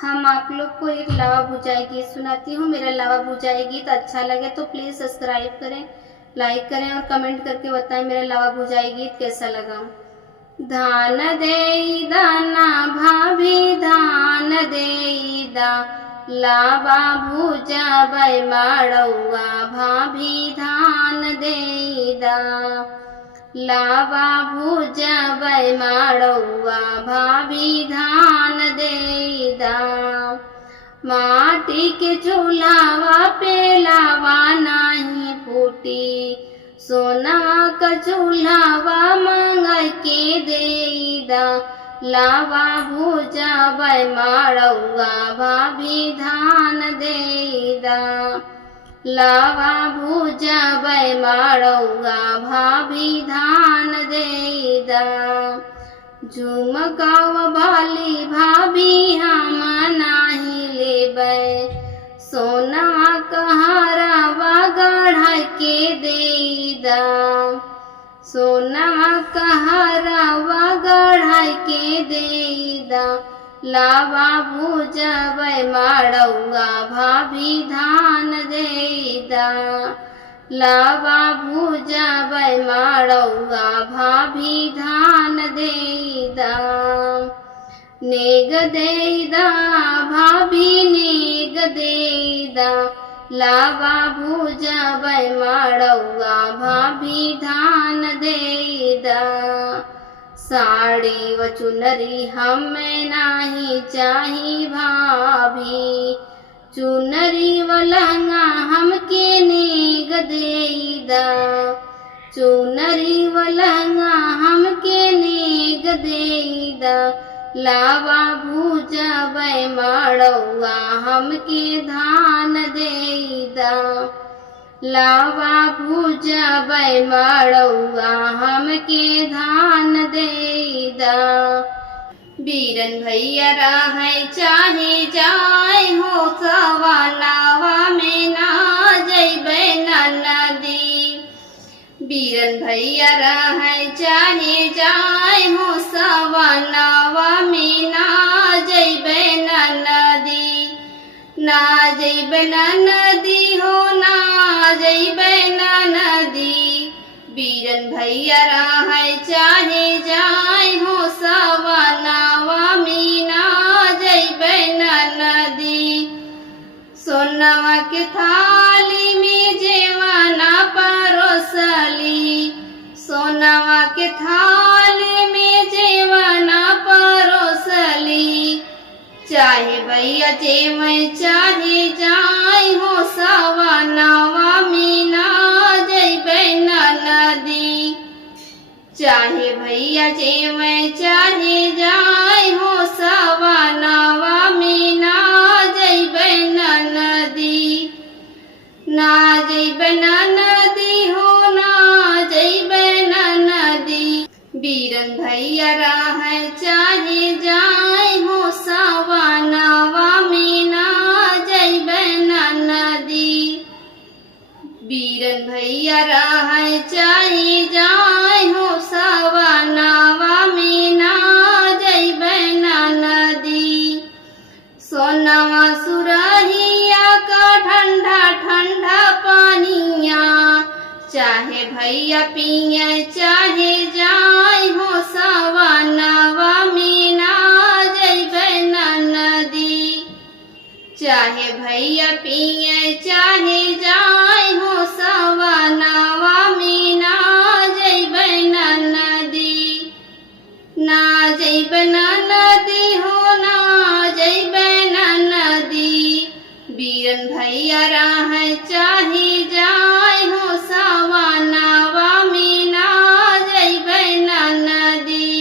हम आप लोग को एक लावा भुजाई गीत सुनाती हूँ। मेरा लावा भुजाई गीत अच्छा लगे तो प्लीज़ सब्सक्राइब करें, लाइक करें और कमेंट करके बताएं मेरा लावा भुजाई गीत कैसा लगा। धान देई दाना भाभी धान देई दा, लावा भुजाबै माड़ौआ भाभी धान देई दा, लावा भुजाबै माड़ौआ भाभी धान देई दा। माटी के चूल्हावा पे लावा नाही फूटी, सोना का चूल्हावा मंगाई के देई दा, लावा भुजाबै माड़ौआ भाभी धान देई दा, लावा भुजाबै माड़ौआ भाभी धान देई दा। झुमकावा बाली भाभी हम नाही लेबै, सोना कहारावा गढ़ाई के देई दा, सोना कहारावा गढ़ाई के देई दा, लावा भुजाबै माड़ौआ भाभी धान देई दा, लावा भुजाबै माड़ौआ भाभी धान देई दा। नेग देई दा भाभी नेग देई दा, लावा भुजाबै माड़ौआ भाभी धान देई दा। साड़ी व चुनरी हमें नाही चाही भाभी, चुनरी व लहंगा हमके नेग देई दा, चुनरी व लहंगा हमके नेग देई दा, लावा भुजाबै माड़ौआ हमके धान देई दा, लावा भुजाबै माड़ौआ हमके धान देई दा। बीरन भैया रहै चाहे जाय हो सवानावा में ना जइबै नदी, बीरन भैया रहै चाहे जाय हो सवानावा में ना जइबै नदी, ना जइबै नदी हो ना जइबै नदी। बीरन भैया रहै चाहे जाय हो सवानावा में ना जइबै नदी, सोनवा के थाली में जेवाना परोसली, सोनवा के थाली में जेवाना परोसली। चाहे भैया जेवै चाहे जाय हो सवानावा में ना जइबै नदी, चाहे भैया जेवै चाहे जाय हो सवानावा में ना जइबै नदी, ना जइबै नदी हो ना जइबै नदी। बीरन भैया रहै चाहे जाय हो सवानावा में ना जइबै नदी, बीरन भैया रहै चाहे जाय हो सवानावा में ना जइबै नदी। सोनवा सुरहिया का ठंडा ठंडा पानिया, चाहे भैया पिए चाहे जाय हो सवानावा में ना जइबै नदी, चाहे भैया पिए चाहे जाय हो सवानावा में ना जइबै नदी, ना जइबै नदी हो ना जइबै नदी। बीरन भैया रहै चाहे जाय हो सवानावा में ना जइबै नदी।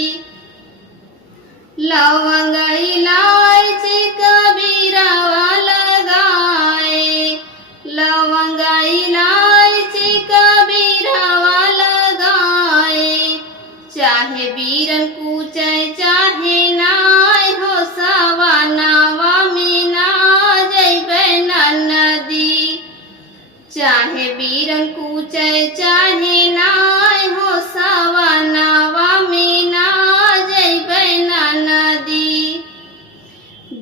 लवंग इलायची कबीरावा लगाए, लवंग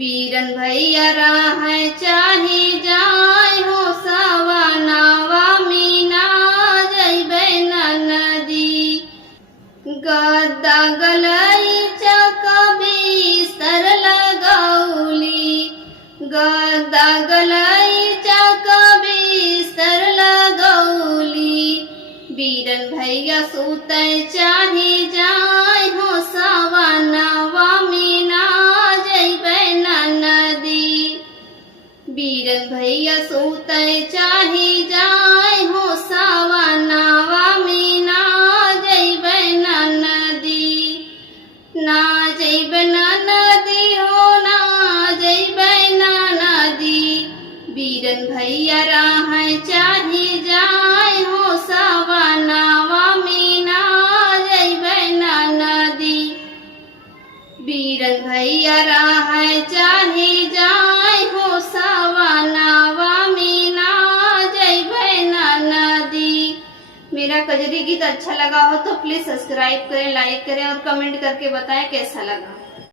बीरन भैया राह चाहे जाए हो सवनावा मीना जैबे नदी। गद्दा गलई चक बिस्तर लगौली, गद्दा गलई चक बिस्तर लगौली। बीरन भैया सुते चाहे जाए हो सवनावा मीना जैबे नदी। बीरन भैया सुते चाहे जाए हो सवनावा मीना जैबे नदी। ना जैबे नदी हो ना जैबे नदी। बीरन भैया राह चाहे जाए हो सवनावा मीना जैबे नदी। बीरन भैया राह चाहे जाए हो सवनावा मीना जैबे नदी। मेरा कजरी गीत अच्छा लगा हो तो प्लीज सब्सक्राइब करें, लाइक करें और कमेंट करके बताएं कैसा लगा।